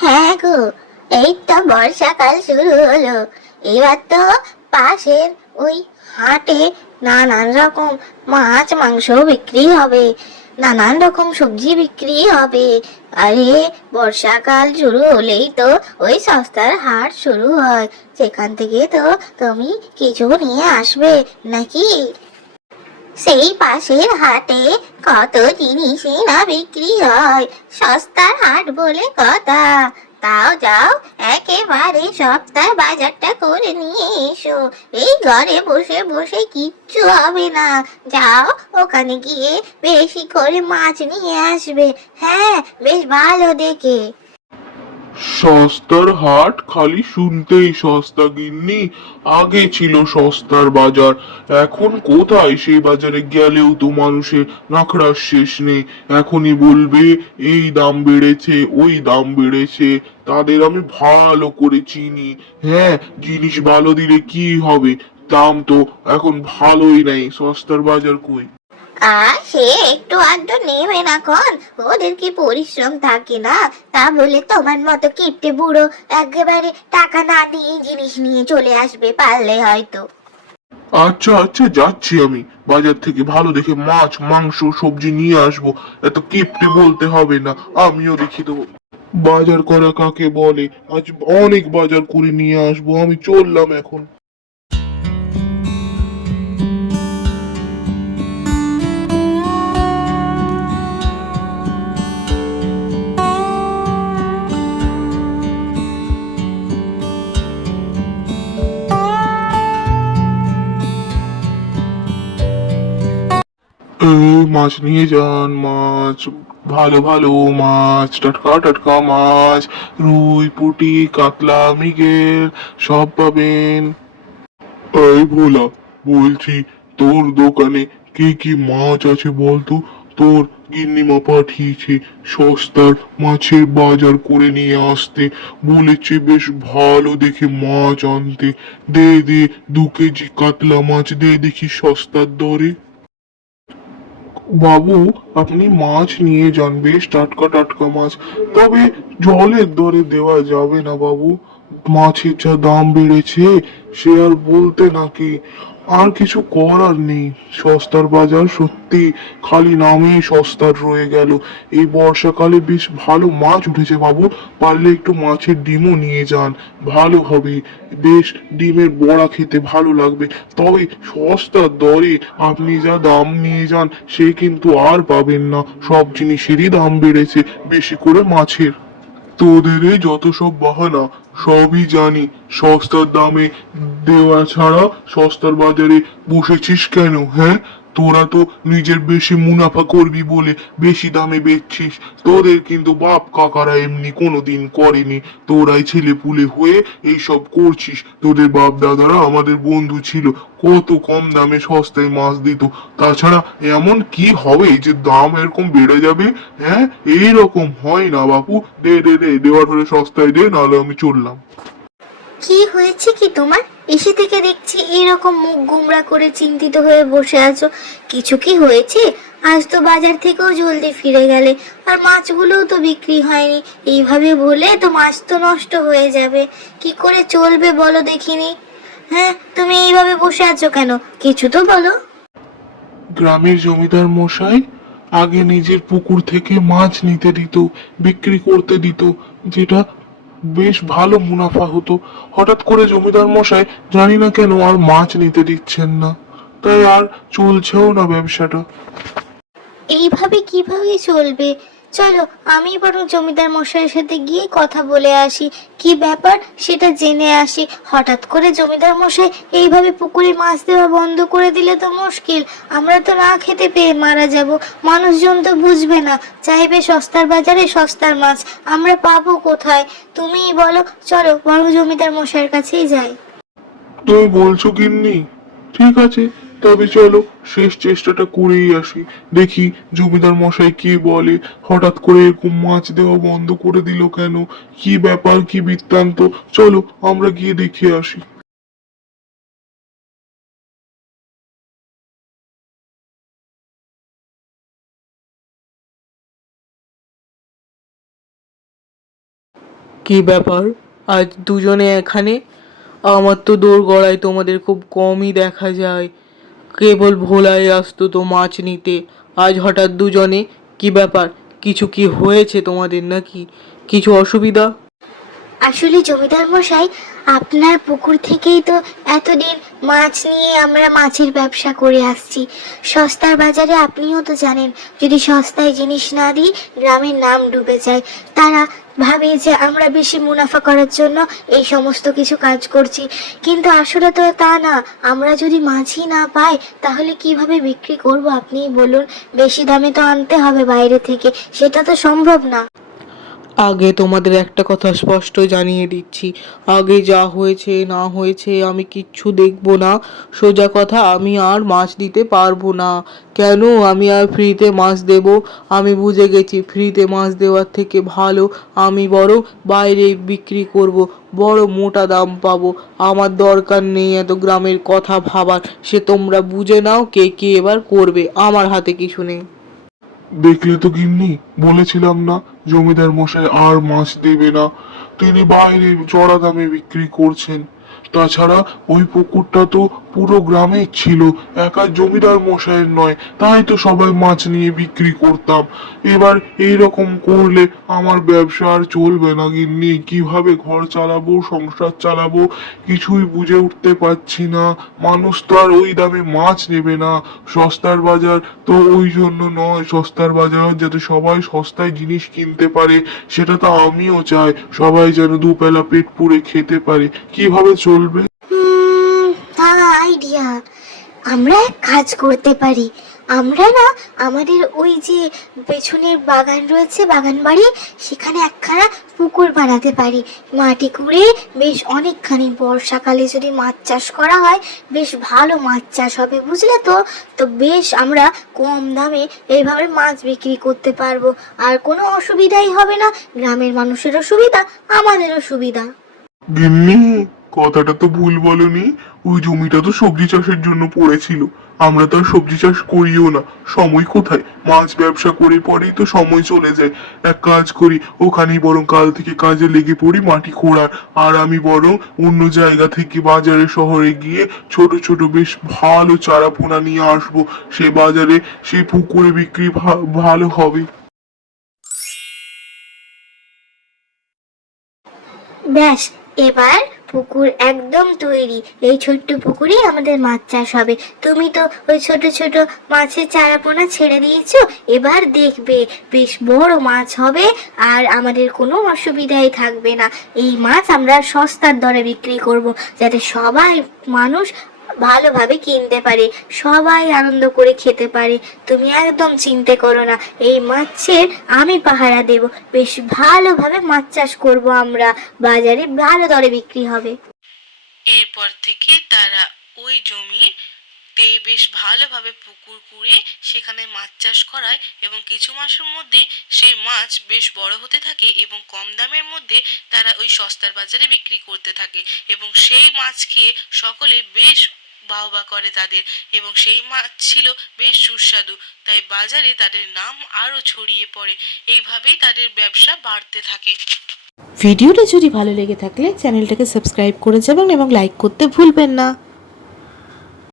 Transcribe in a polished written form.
হ্যাঁ গো, এই তো বর্ষাকাল শুরু হলো। এবার তো পাশের ওই হাটে নানান রকম মাছ মাংস বিক্রি হবে, নানান রকম সবজি বিক্রি হবে। আরে, বর্ষাকাল শুরু হলেই তো ওই সস্তার হাট শুরু হয়। সেখান থেকে তো তুমি কিছু নিয়ে আসবে নাকি? সেই পাশের হাটে কত জিনিসই না বিক্রি হয়, সস্তার হাট বলে কথা। তাও যাও, একেবারে সপ্তাহ বাজারটা করে নিয়ে এসো। এই ঘরে বসে বসে কিচ্ছু হবে না। যাও, ওখানে গিয়ে বেশি করে মাছ নিয়ে আসবে। হ্যাঁ, বেশ ভালো দেখে। সস্তার হাট খালি শুনতেই সস্তা গিন্নি। আগে ছিল সস্তার বাজার, এখন কোথায় সেই বাজারে গেলেও তো মানুষের নাখড়ার শেষ নেই। এখনই বলবে এই দাম বেড়েছে, ওই দাম বেড়েছে। তাদের আমি ভালো করে চিনি। হ্যাঁ, জিনিস ভালো দিলে কি হবে, দাম তো এখন ভালোই নেই। সস্তার বাজার কই? আর সে একটু আধটু নেবে না ক্ষণ, ওদের কি পরিশ্রম থাকে না? তা বলে তোমার মতো কিপটে বুড়ো একেবারে টাকা না দিয়ে জিনিস নিয়ে চলে আসবে পারলে হয়তো। আচ্ছা আচ্ছা, যাচ্ছি আমি। বাজার থেকে ভালো দেখে মাছ মাংস সবজি নিয়ে আসবো। এত কিপটে বলতে হবে না, আমিও দেখিয়ে দেবো বাজার করা কাকে বলে। আজ অনেক বাজার করে নিয়ে আসবো, আমি চললাম এখন। এই মাছ নিয়ে যান, মাছ ভালো ভালো মাছ, টাটকা টাটকা মাছ, রুই পুঁটি কাতলা মৃগেল সব পাবেন। এই ভোলা, বলছি তোর দোকানে কি কি মাছ আছে বলতো। তোর গিন্নিমা পাঠিয়েছে সস্তার মাছের বাজার করে নিয়ে আসতে, বলেছে বেশ ভালো দেখে মাছ আনতে। দে দে, 2 কেজি কাতলা মাছ দে দেখি সস্তার দরে। বাবু, আপনি মাছ নিয়ে যান, বেশ টাটকা টাটকা মাছ। তবে জলের দরে দেওয়া যাবে না বাবু, মাছের যা দাম বেড়েছে সে আর বলতে নাকি। আর কিছু করার নেই, সস্তার বাজার সত্যি খালি নামেই সস্তার রয়ে গেল। এই বর্ষাকালে বেশ ভালো মাছ উঠেছে বাবু, পারলে একটু মাছের ডিমও নিয়ে যান, ভালো হবে। বেশ ডিমের বড়া খেতে ভালো লাগবে। তবে সস্তার দরে আপনি যা দাম নিয়ে যান সে কিন্তু আর পাবেন না, সব জিনিসেরই দাম বেড়েছে, বেশি করে মাছের। তোদের এই যত সব বাহানা, সবই জানি। সস্তার দামে দেওয়া ছাড়া সস্তার বাজারে বসেছিস কেন, হ্যাঁ? তোরা তো নিজের বেশি মুনাফা করবি বলে বেশি দামে বেচছিস। তোদের কিন্তু বাপ কাকারা এমনি কোনোদিন করেনি। তোরাই ছেলে পুলে হয়ে এইসব করছিস। তোদের বাপ দাদারা আমাদের বন্ধু ছিল, কত কম দামে সস্তায় মাছ দিত। তাছাড়া এমন কি হবে যে দাম এরকম বেড়ে যাবে? হ্যাঁ, এইরকম হয় না বাপু। দে দে দে, দেওয়ার হলে সস্তায় দে, নাহলে আমি চললাম। কি হয়েছে কি তোমার? এসে থেকে দেখছি এরকম মুখ গুমরা করে চিন্তিত হয়ে বসে আছো। কিছু কি হয়েছে? আজ তো বাজার থেকেও জলদি ফিরে গেলে, আর মাছগুলোও তো বিক্রি হয়নি। এইভাবে বলে তো মাছ তো নষ্ট হয়ে যাবে। কি করে চলবে বলো দেখিনি? হ্যাঁ, তুমি এইভাবে বসে আছো কেন? কিছু তো বলো। গ্রামের জমিদার মশাই আগে নিজের পুকুর থেকে মাছ নিতে দিত, বিক্রি করতে দিত, যেটা বেশ ভালো মুনাফা হতো। হঠাৎ করে জমিদার মশাই জানি না কেন আর মাছ নিতে দিচ্ছেন না, তাই আর চলছেও না ব্যবসাটা। এইভাবে কিভাবে চলবে? চলো, আমি বরং জমিদার মশাইয়ের সাথে গিয়ে কথা বলে আসি, কি ব্যাপার সেটা জেনে আসি। হঠাৎ করে জমিদার মশাই এইভাবে পুকুরে মাছ দেওয়া বন্ধ করে দিলে তো মুশকিল। আমরা তো না খেতে পেয়ে মারা যাব। মানুষজন তো বুঝবে না, চাইবে সস্তার বাজারে সস্তার মাছ। আমরা পাবো কোথায়? তুমিই বলো। চলো বরং জমিদার মশাইয়ের কাছেই যাই। তুমি বলছো গিন্নি, ঠিক আছে, তবে চলো শেষ চেষ্টাটা করেই আসি। দেখি জমিদার মশাই কি বলে। হঠাৎ করে এরকম মাছ দেওয়া বন্ধ করে দিল কেন, কি ব্যাপার কি বৃত্তান্ত। চলো আমরা গিয়ে দেখে আসি। কি ব্যাপার, আজ দুজনে এখানে? আমার তো দোরগোড়ায় তোমাদের খুব কমই দেখা যায়। কেবল ভোলাই আসতো তো মাছ নিতে, আজ হঠাৎ দুজনে? কি ব্যাপার, কিছু কি হয়েছে তোমাদের নাকি? কিছু অসুবিধা? আসলে জমিদার মশাই, আপনার পুকুর থেকেই তো এতদিন মাছ নিয়ে আমরা মাছের ব্যবসা করে আসছি। সস্তার বাজারে আপনিও তো জানেন, যদি সস্তায় জিনিস না দিই গ্রামের নাম ডুবে যায়। তারা ভাবে যে আমরা বেশি মুনাফা করার জন্য এই সমস্ত কিছু কাজ করছি, কিন্তু আসলে তো তা না। আমরা যদি মাছই না পাই তাহলে কিভাবে বিক্রি করব আপনিই বলুন। বেশি দামে তো আনতে হবে বাইরে থেকে, সেটা তো সম্ভব না। আগে তোমাদের একটা কথা স্পষ্ট জানিয়ে দিচ্ছি, আগে যা হয়েছে না হয়েছে আমি কিচ্ছু দেখবো না। সোজা কথা, আমি আর মাছ দিতে পারবো না। কেন আমি আর ফ্রিতে মাছ দেব? আমি বুঝে গেছি ফ্রিতে মাছ দেওয়ার থেকে ভালো আমি বরং বাইরে বিক্রি করব, বড় মোটা দাম পাবো। আমার দরকার নেই এত গ্রামের কথা ভাবার, সে তোমরা বুঝে নাও কে কে এবার করবে, আমার হাতে কিছু নেই। দেখলে তো গিন্নি, বলেছিলাম না জমিদার মশাই আর মাছ দেবে না। তিনি বাইরে চড়া দামে বিক্রি করছেন। তাছাড়া ওই পুকুরটা তো পুরো গ্রামের ছিল, একা জমিদার মশাইয়ের নয়। তাই তো সবাই মাছ নিয়ে বিক্রি করতাম। এবার এইরকম করলে আমার ব্যবসা আর চলবে না গিন্নি। কিভাবে ঘর চালাবো, সংসার চালাবো, কিছুই বুঝে উঠতে পারছি না। মানুষ তো আর ওই দামে মাছ নেবে না। সস্তার বাজার তো ওই জন্য নয়, সস্তার বাজার যাতে সবাই সস্তায় জিনিস কিনতে পারে, সেটা তো আমিও চাই। সবাই যেন দুবেলা পেট পুড়ে খেতে পারে। কিভাবে চলবে? আইডিয়া, আমরা এক কাজ করতে পারি। আমরা না আমাদের ওই যে পেছনের বাগান রয়েছে, বাগান বাড়ি, সেখানে একখানা পুকুর বানাতে পারি। মাটি খুঁড়ে বেশ অনেকখানি, বর্ষাকালে যদি মাছ চাষ করা হয় বেশ ভালো মাছ চাষ হবে, বুঝলে তো? তো বেশ আমরা কম দামে এইভাবে মাছ বিক্রি করতে পারবো, আর কোনো অসুবিধাই হবে না। গ্রামের মানুষেরও সুবিধা, আমাদেরও সুবিধা। গিন্নি, কথাটা তো ভুল বলনি। ওই জমিটা তো সবজি চাষের জন্য পড়েছিল। আমরা তো আর সবজি চাষ করিও না। সময় কোথায়, মাছ ব্যবসা করে পরেই তো সময় চলে যায়। এক কাজ করি, ওখানেই বরং কাল থেকে কাজে লেগে পড়ি মাটি খোঁড়ার। আর আমি বরং অন্য জায়গা থেকে বাজারে শহরে গিয়ে ছোট ছোট বেশ ভালো চারা পোনা নিয়ে আসবো। সে বাজারে, সেই পুকুরে বিক্রি ভালো হবে। ব্যাস, এবার পুকুর একদম তৈরি। এই ছোট্ট পুকুরেই আমাদের মাছ চাষ হবে। তুমি তো ওই ছোট ছোট মাছের চারাপোনা ছেড়ে দিয়েছো, এবার দেখবে বেশ বড় মাছ হবে, আর আমাদের কোনো অসুবিধাই থাকবে না। এই মাছ আমরা সস্তার দরে বিক্রি করব, যাতে সবাই মানুষ ভালোভাবে কিনতে পারে, সবাই আনন্দ করে খেতে পারে। তুমি একদম চিন্তা করো না, এই মাছের আমি পাহারা দেব। বেশ ভালোভাবে মাছ চাষ করব আমরা, বাজারে ভালো দরে বিক্রি হবে। এরপর থেকে তারা ওই জমিতে বেশ ভালোভাবে পুকুর কুঁড়ে সেখানে মাছ চাষ করায়, এবং কিছু মাসের মধ্যে সেই মাছ বেশ বড় হতে থাকে এবং কম দামের মধ্যে তারা ওই সস্তার বাজারে বিক্রি করতে থাকে, এবং সেই মাছ খেয়ে সকলে বেশ বাহবা করে তাদের, এবং সেই মাছ ছিল বেশ সুস্বাদু। তাই বাজারে তাদের নাম আরও ছড়িয়ে পড়ে। এইভাবেই তাদের ব্যবসা বাড়তে থাকে। ভিডিওটা যদি ভালো লেগে থাকলে চ্যানেলটাকে সাবস্ক্রাইব করে যাবেন এবং লাইক করতে ভুলবেন না।